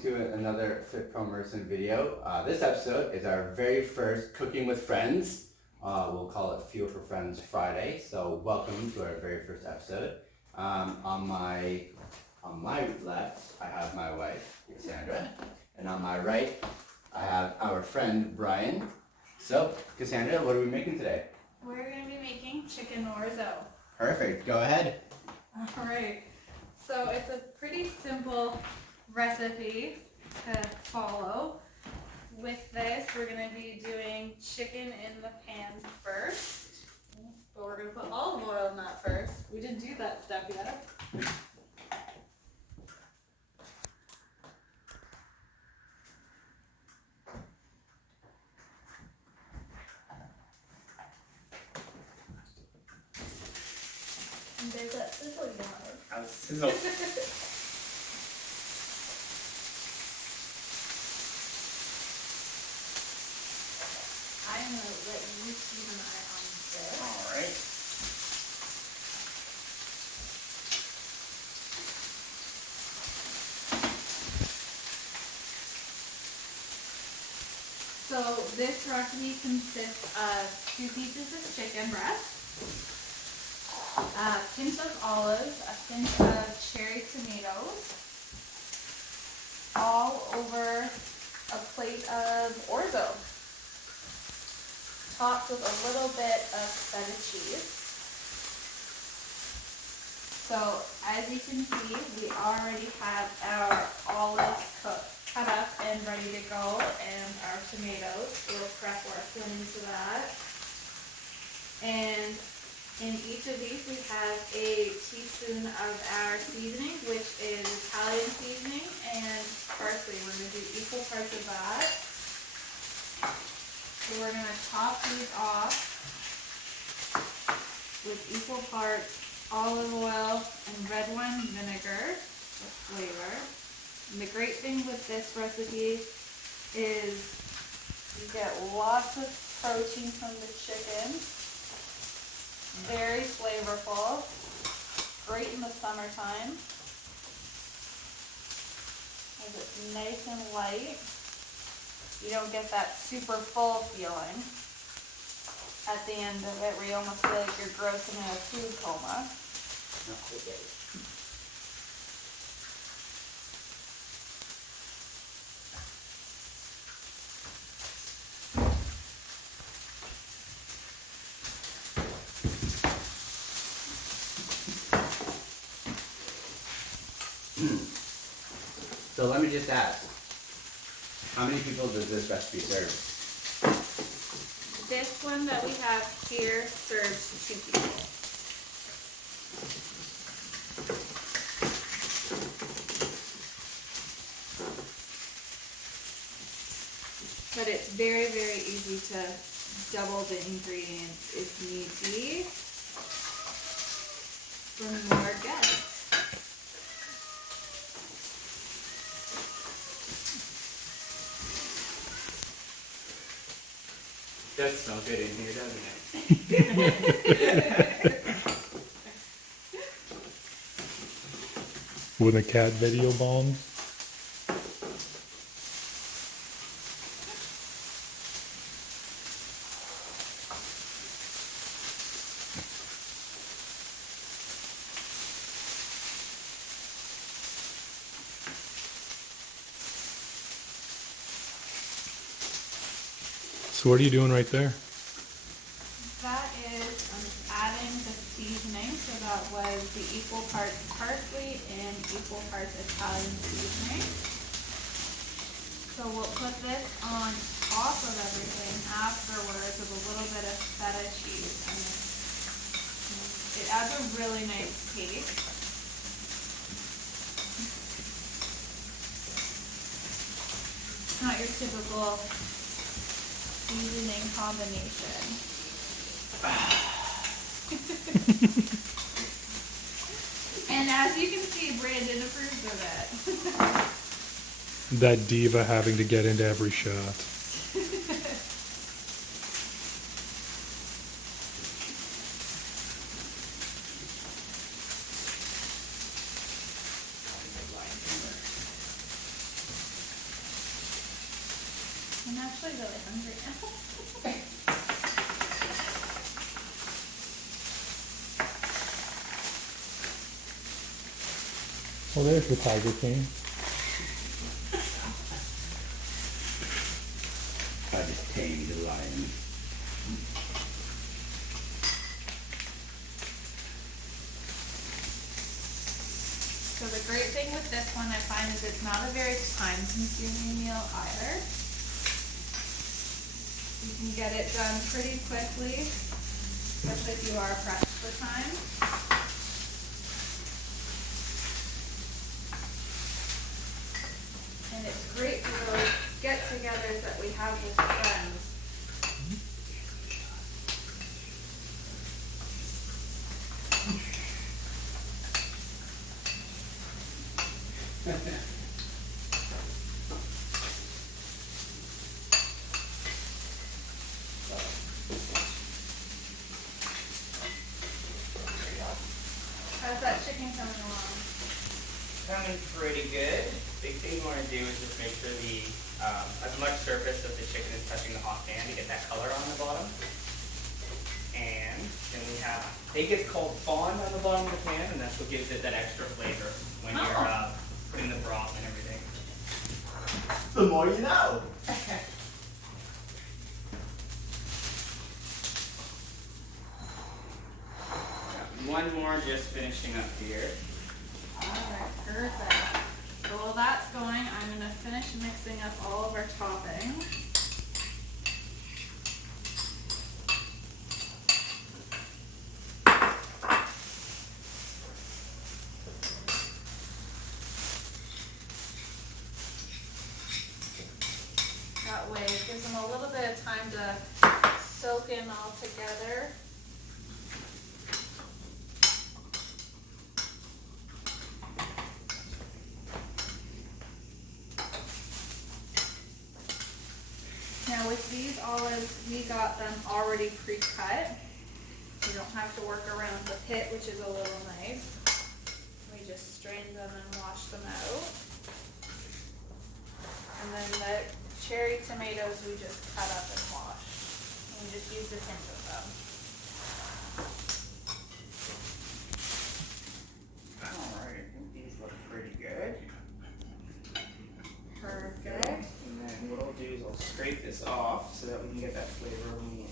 to another FitPro Merson video. This episode is our very first Cooking with Friends. We'll call it Fuel for Friends Friday. So welcome to our very first episode. On my left, I have my wife, Cassandra, and on my right, I have our friend Brian. So, Cassandra, what are we making today? We're going to be making chicken orzo. Perfect. Go ahead. All right. So it's a pretty simple recipe to follow. With this, we're going to be doing chicken in the pan first. But we're going to put olive oil in that first. We didn't do that step yet. And there's that sizzling water. Sizzle. I'm going to let you keep an eye on this. All right. So this recipe consists of 2 pieces of chicken breast, a pinch of olives, a pinch of cherry tomatoes, all over a plate of orzo, topped with a little bit of Feta cheese. So as you can see, we already have our olives cut up and ready to go, and our tomatoes. We'll prep work going into that. And in each of these, we have a teaspoon of our seasoning, which is Italian seasoning and parsley. We're going to do equal parts of that. So we're going to top these off with equal parts olive oil and red wine vinegar for flavor. And the great thing with this recipe is you get lots of protein from the chicken. Very flavorful, great in the summertime, as it's nice and light. You don't get that super full feeling at the end of it where you almost feel like you're grossing in a food coma. No, okay. So let me just ask, how many people does this recipe serve? This one that we have here serves 2 people. But it's very, very easy to double the ingredients if need be for more guests. Does smell good in here, doesn't it? With a cat video bomb. So what are you doing right there? That is, I'm adding the seasoning, so that was the equal parts parsley and equal parts Italian seasoning. So we'll put this on top of everything afterwards with a little bit of feta cheese. And it adds a really nice taste. It's not your typical seasoning combination. And as you can see, Brandon approves of it. That diva having to get into every shot. I'm actually really hungry now. Well, there's the Tiger King. I just tamed the lion. So the great thing with this one I find is it's not a very time-consuming meal either. You can get it done pretty quickly, especially if you are pressed for time. And it's great for those get-togethers that we have with friends. How's that chicken coming along? Coming pretty good. Big thing you want to do is just make sure the as much surface of the chicken is touching the hot pan to get that color on the bottom. And then we have, I think it's called fond on the bottom of the pan, and that's what gives it that extra flavor when you're putting the broth and everything. The more you know. One more just finishing up here. Alright, perfect. So while that's going, I'm going to finish mixing up all of our toppings. That way it gives them a little bit of time to soak in all together. Now with these olives, we got them already pre-cut. You don't have to work around the pit, which is a little nice. We just strain them and wash them out. And then the cherry tomatoes we just cut up and wash. And we just use a hint of them. Alright, I think these look pretty good. Perfect. And then what I'll do is I'll scrape this off so that we can get that flavor when we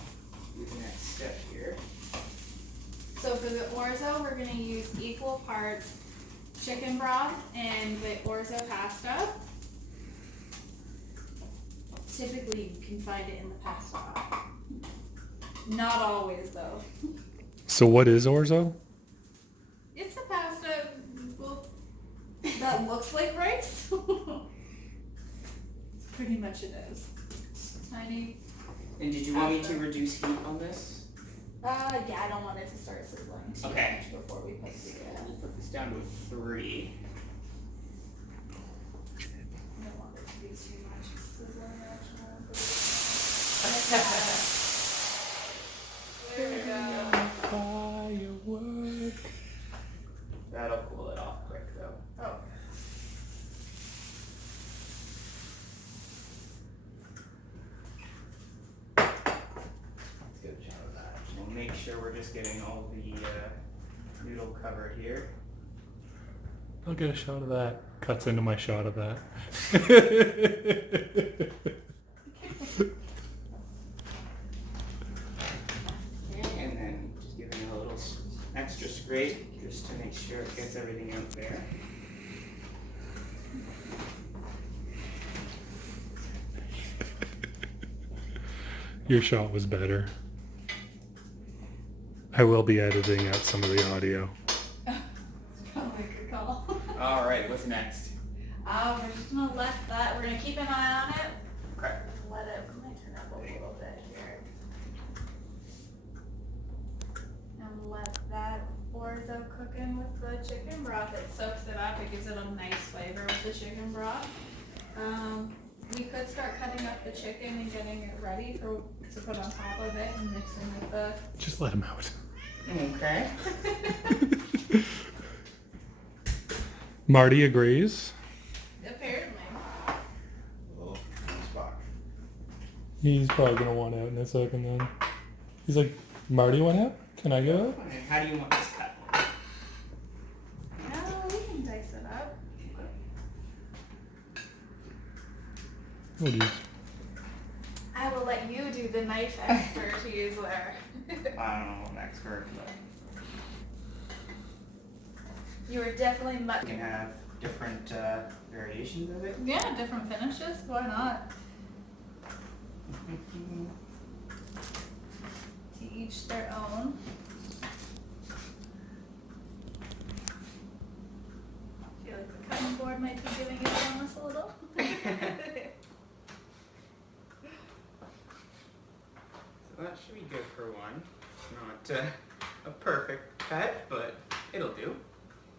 do the next step here. So for the orzo, we're going to use equal parts chicken broth and the orzo pasta. Typically, you can find it in the pasta. Not always, though. So what is orzo? It's a pasta that looks like rice. Pretty much it is. Tiny. And did you want me to reduce heat on this? Yeah, I don't want it to start sizzling too Okay. much before we put it in. We'll put this down to a 3. I don't want it to be too much sizzling actually. There we go. Firework. That'll cool it off quick though. Oh. Let's get a shot of that. We'll make sure we're just getting all the noodle covered here. I'll get a shot of that. Cuts into my shot of that. And then just giving it a little extra scrape just to make sure it gets everything out there. Your shot was better. I will be editing out some of the audio. Probably a good call. Alright, what's next? We're just gonna let that, we're gonna keep an eye on it. Okay. Let it, I might turn up a little bit here. And let that orzo cook in with the chicken broth. It soaks it up, it gives it a nice flavor with the chicken broth. We could start cutting up the chicken and getting it ready to put on top of it and mixing with the... Just let him out. Okay. Marty agrees. Apparently. A little on the spot. He's probably gonna want out in a second then. He's like, Marty went out? Can I go out? And how do you want this cut? No, we can dice it up. Oh, geez. I will let you do the knife expertise there. I don't know, I'm an expert, but You were definitely much. we can have different variations of it. Yeah, different finishes. Why not? To each their own. I feel like the cutting board might be giving it on us a little. So that should be good for one. Not a perfect cut, but it'll do.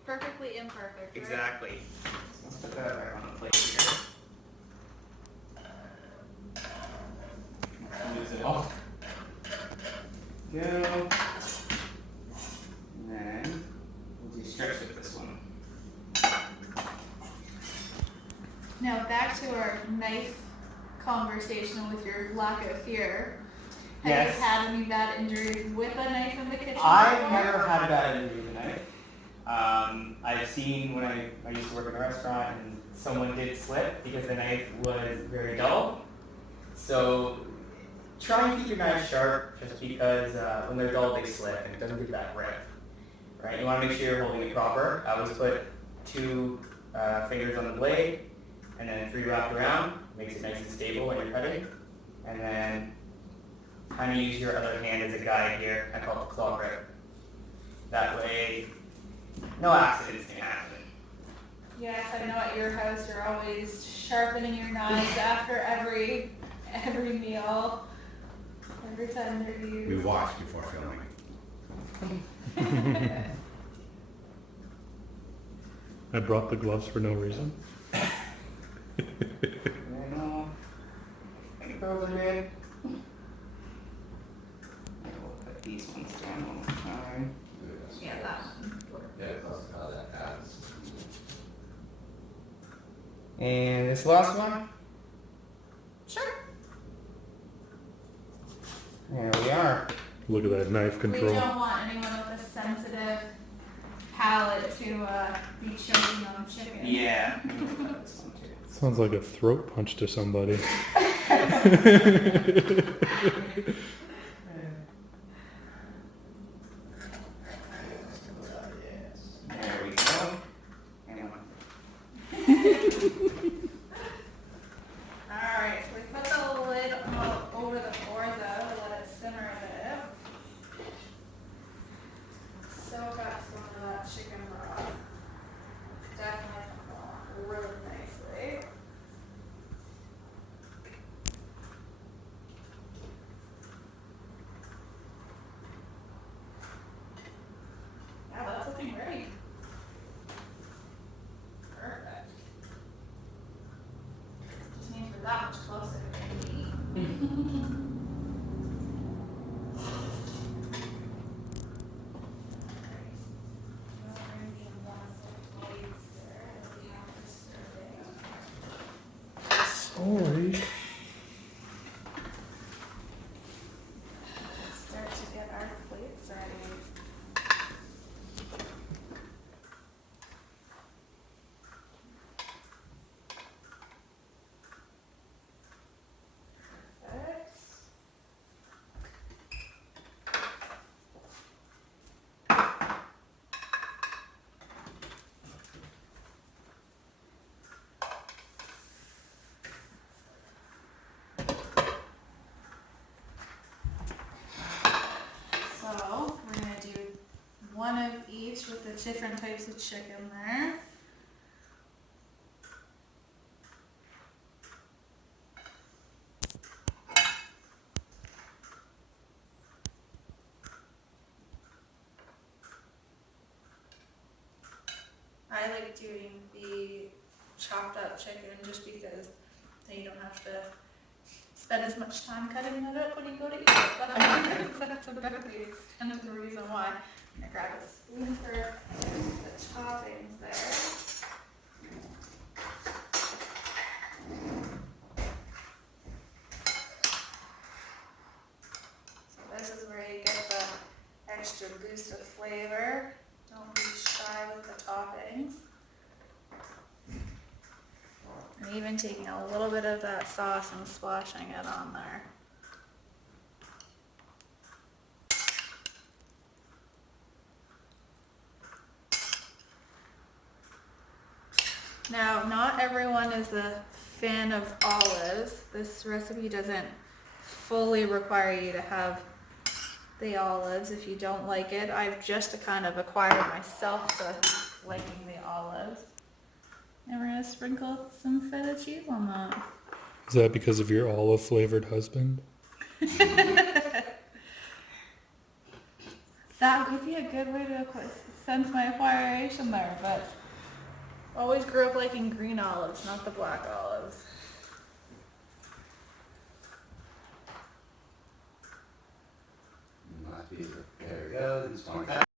Perfectly imperfect. Right? Exactly. So let's put that right on the plate here. Lose it all. Go. And then we'll do strips with this one. Now back to our knife conversation with your lack of fear. Have Yes. you had any bad injuries with a knife in the kitchen? I've before? never had a bad injury with a knife. I've seen when I used to work in a restaurant and someone did slip because the knife was very dull. So try and keep your knife sharp just because when they're dull they slip and it doesn't give that grip. Right? You want to make sure you're holding it proper. I always put 2 fingers on the blade and then 3 wrapped around. Makes it nice and stable when you're cutting. And then kind of use your other hand as a guide here. I call it the claw grip. That way, no accidents can happen. Yes, I know at your house you're always sharpening your knives after every meal. Every time they're used. We watch before filming. I brought the gloves for no reason. I know. I think those are good. We'll put these ones down one more time. Yeah, that one. Yeah, that's how that adds. And this last one. Sure. There we are. Look at that knife We control. don't want anyone with a sensitive palate to be choking on chicken. Yeah. This one too. Sounds like a throat punch to somebody. There we go. And one. Alright, so we put the lid over the orzo to let it simmer a bit. Soak up some of that chicken broth. Definitely come along really nicely. Yeah, that's looking great. Perfect. Just means we're that much closer to the meat. Sorry. Start to get our plates ready. Perfect. So we're gonna do one of each with the different types of chicken there. I like doing the chopped up chicken just because then you don't have to spend as much time cutting it up when you go to eat it. But that's kind of the reason why. I'm gonna grab a spoon for the toppings there. flavor. Don't be shy with the toppings. And even taking a little bit of that sauce and splashing it on there. Now, not everyone is a fan of olives. This recipe doesn't fully require you to have the olives if you don't like it. I've just kind of acquired myself to liking the olives. And we're gonna sprinkle some feta cheese on that. Is that because of your olive flavored husband? That would be a good way to sense my acquiration there, but always grew up liking green olives, not the black olives. There we go. Just one